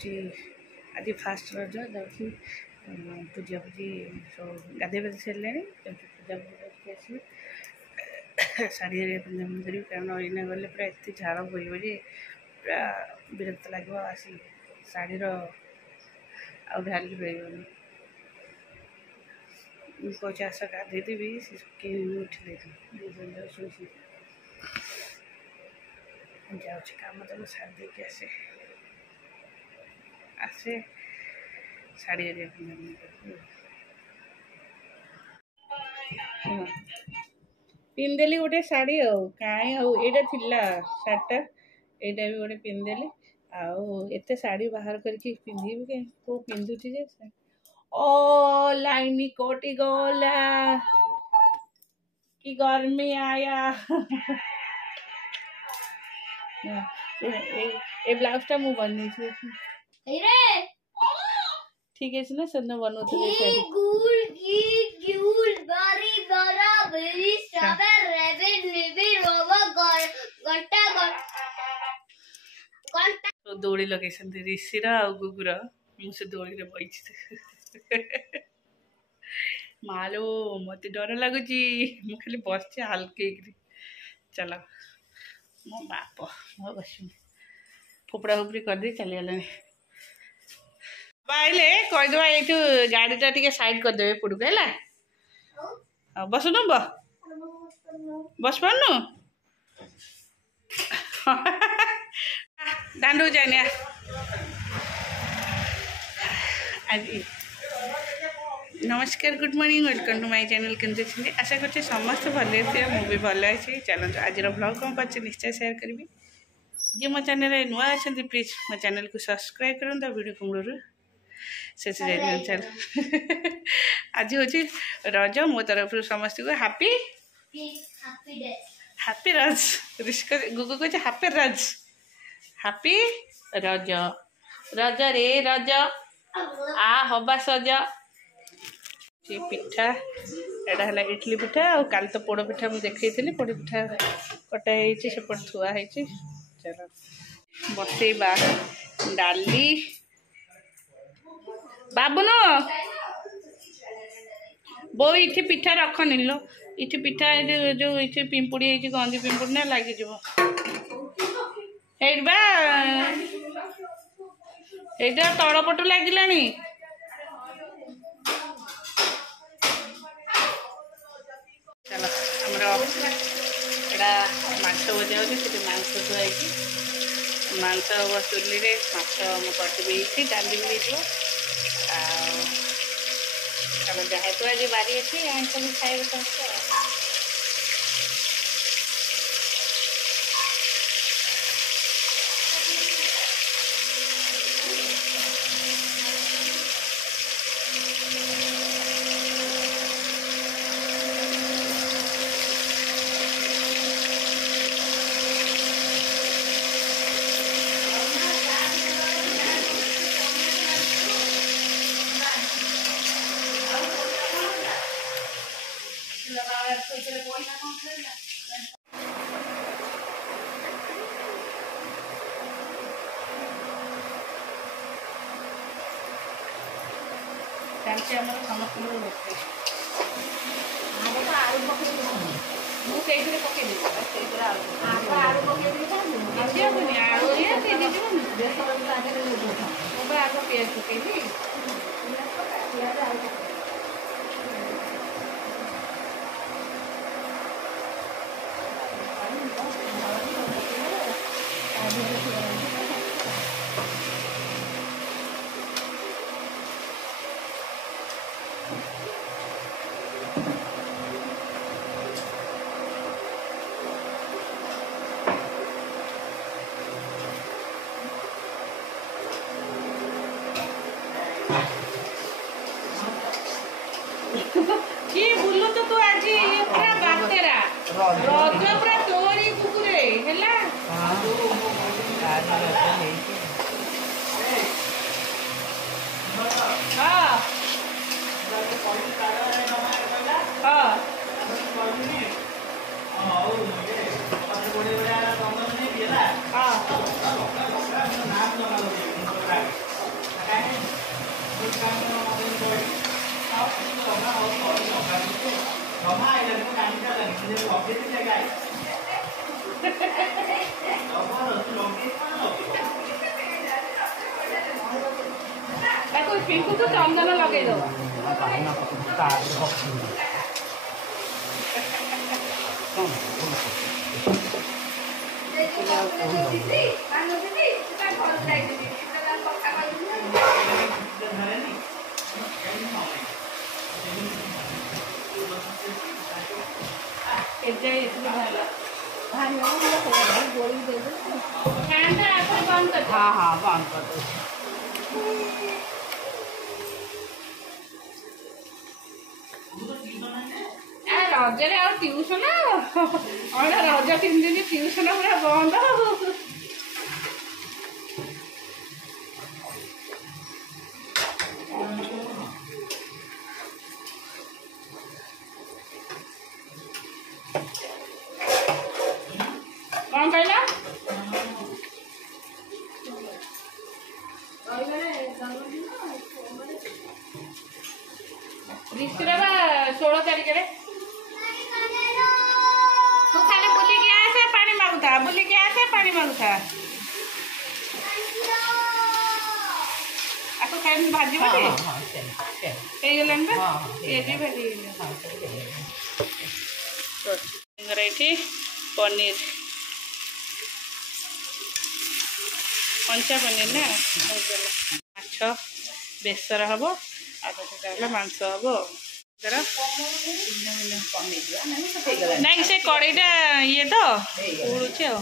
जाऊँगी आज फास्ट रज जाऊँगी पूजा पूजी सब गाधे बाधे सारे पूजा पूजा आसवे शाढ़ी पिंधापिंधि करी कारण इना गले पूरा एत झाड़ बोल पूरा विरक्त लगे आसी शाढ़ीर आलू पाइबनी कौचे आस गाधेदेवी कि उठे जाऊँगी कम तक सारी देके आसे आसे शाढ़ी पिंधेली गोटे शाढ़ी कहीं आईटा थिला शाढ़ीटा यहाँ भी गोटे पिंधेली आते शाढ़ी बाहर करके पिंधि कौ पिंधुची जे ओ लाइनी कोटी गला कि गर्मी आया ए ब्लाउज टा मु बनी ठीक है ना सदन बनौ तो दौड़ी लगे ऋषिर आ गुगुर मुझे दौड़ी बही मालो मत डर लगुच मु खाली बस हल्के चल मो बाप मो बस फोपड़ा फोपड़ी करदे चली गले आइले कहीदे ये गाड़ीटा टे साइड करदे पड़क है बसुनु बस पारनु दांडू जाने आज नमस्कार good morning welcome to my channel केमती आशा करते समस्त भले मुझे भल अच्छी चलते आज ब्लॉग कौन कर निश्चय शेयर करी जी मो चैनल नुआ अच्छा प्लीज मो चैनल को सब्सक्राइब करूँ वीडियो कुमड़ू से चल आज हूँ रज मो तरफ समस्त को हैप्पी हैप्पी रज गुगु कह हैप्पी रज हैप्पी रज रज रे रज आ हवा सज पिठा एटा है इडली पिठा और काल तो पोड़ पिठा मुझे देखी पोड़ पिठा कटा सेपट थुआ चलो बसैबा डाली बाबुन बो इठी पिठा रखनी लो इठी पिठा जो इठी पिंपुड़ी गंजी पिंपुड़ी ना लगे ये तड़पटू लगिला चलो एटा मांस भजा हो मांस धुआई मांस चुली में माछ कटी डाली भी चलो जहाँ तो आज बारी अच्छी आइस भी खाए समस्त समस्त मुझे पकई आग पिज पकईली कि बुल्लु तो तू आज ये पूरा बातेरा रज पूरा तोरी कुकुरे हैला हां हां पिंकू तो चंदन लगे दो हाँ हाँ बंद कर दो रजरे आ ट्यूशन रज 3 दिन ट्यूशन पूरा बंद कौन कहला ऋषिर 16 तारीख तू खाली बुलिकी आसे पानी मागुथा बुलिकी आसे पानी मागुथा आपको खाई भाजी भाजी ହେଇଗଲାଣି ବା ଏ ବି ଭାଜି ହେଇଗଲା ଏଠି ପନିର କଞ୍ଚା ପନିର ନା ମାଛ ବେସର ହବ ଆଉ ସେଟା ହେଲା ମାଂସ ହବ ନାଇଁ ସେ କଡ଼େଇଟା ଇଏ ତ ଉଡ଼ୁଛି ଆଉ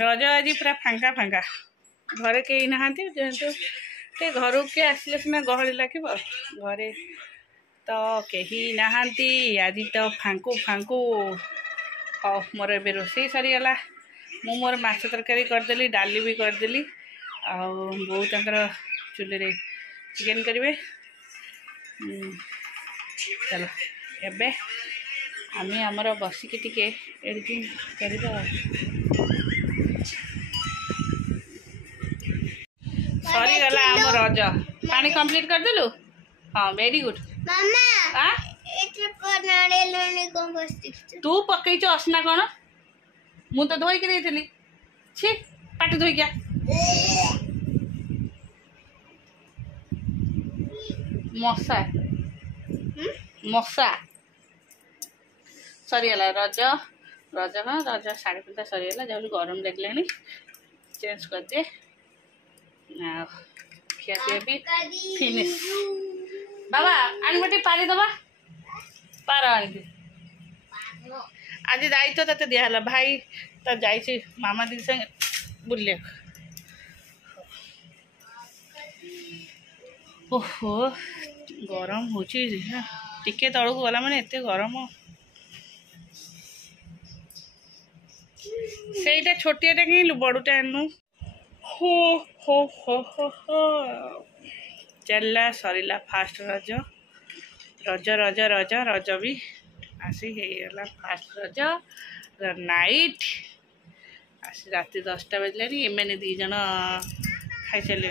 ରଜ ଆଜି ପୁରା ଫାଙ୍କା ଫାଙ୍କା ଘରେ କେହି ନାହାନ୍ତି ଯେହେତୁ ସେ ଘରକୁ କିଏ ଆସିଲେ ସିନା ଗହଳି ଲାଗିବ ଘରେ ତ କେହି ନାହାନ୍ତି ଆଜି ତ ଫାଙ୍କୁ ଫାଙ୍କୁ ହଉ ମୋର ଏବେ ରୋଷେଇ ସରିଗଲା ମୁଁ ମୋର ମାଛ ତରକାରୀ କରିଦେଲି ଡାଲି ବି କରିଦେଲି ଆଉ ବୋଉ ତାଙ୍କର ଚୁଲିରେ ଚିକେନ୍ କରିବେ ଚାଲ ଏବେ ଆମେ ଆମର ବସିକି ଟିକେ ଏଡ଼ିଟିଂ କରିବା ସରିଗଲା ଆମ ରଜ ପାଣି କମ୍ପ୍ଲିଟ୍ କରିଦେଲୁ हाँ वेरी गुड मामा तू पकईच असना कौन मु तो धोईक देती छी पाटी धोईकिया मशा मशा सरीगला रज रज हाँ रज साढ़े पिंता सरीगला जाऊँ गरम लगे चेंज कर दे खिया पिया भी फिनिश बाबा आनबटी पारी दबा पार आनिक आज दायित्व तो दिहला भाई तो जाइए मामा दीदी संगे बुले ओहो गरम हो टिके तलू गला माने एते गरम सेटा छोटियाटा कि बड़ूटा आनु हो हो हो हो हो चलला सरीला फास्ट रज रज रज रज रज भी आसी गला फास्ट रज नाइट आसी रात 10टा बजला एमने दी जन खाई सारे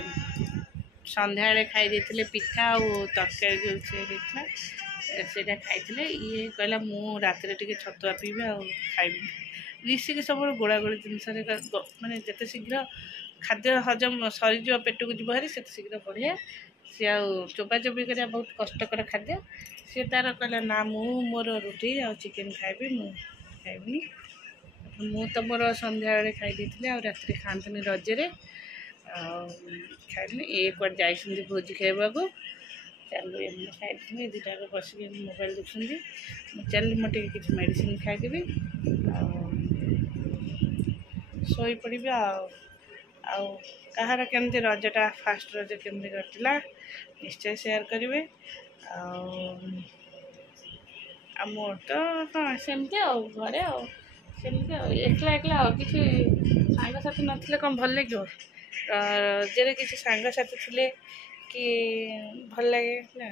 संध्या खाई देते पिठा और तरकारी जो से खाई ये कहला मु रात छतुआ पीबे आ खाइबी ऋषि के सब गोड़ा गोड़ी जिनस माने जिते शीघ्र खाद्य हजम सरीज पेट को जीव हारी से शीघ्र बढ़िया सी आ चोबा चोबी कर बहुत कष्टकर खाद्य सी तार कहला ना मु मोर रुटी आ चिकेन खाइबी मु खाइबी मु तो मोर संध्या खाई देती आ रात खातनी रजरे खाइली ये कौन जाइए भोजी खावा को चलो एम खाई दुटा बस मोबाइल देखुं चल मुझे किसी मेडिसिन खाईदेवी शोई पड़ी कहार केमती रजटा फास्ट रज केमती कटिला निश्चय शेयर करेंगे मोर तो हाँ सेमती घरे सेमती एकला एकला किसी सांगसाथी नथिले कौन भल लगे रजरे किसी सांगसाथी थिले कि भल लगे ना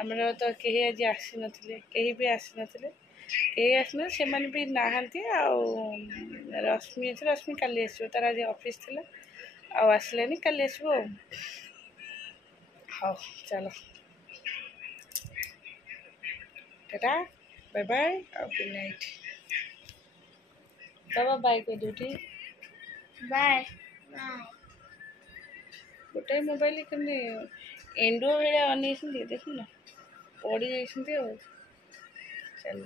आमर तो कहीं आज आसी नथिले कहीं भी आसी नथिले कहीं आसी न से भी नहांती रश्मि रश्मि काली आस तार आज ऑफिस थिला ଆଉ ଆସିଲେନି କାଲି ଆସିବ ଆଉ। ହଉ ଚାଲ ଟାଟା ବାଏ ବାଏ ଆଉ ଗୁଡ୍ ନାଇଟ୍। ବାବା ବାଏ କହିଦେଉଠି ବାଏ। ଗୋଟାଏ ମୋବାଇଲ କେମିତି ଏଣ୍ଡୁଅ ଭଳିଆ ଅନେଇଛନ୍ତି ଦେଖୁନ ପଡ଼ି ଯାଇଛନ୍ତି ଆଉ। ଚାଲ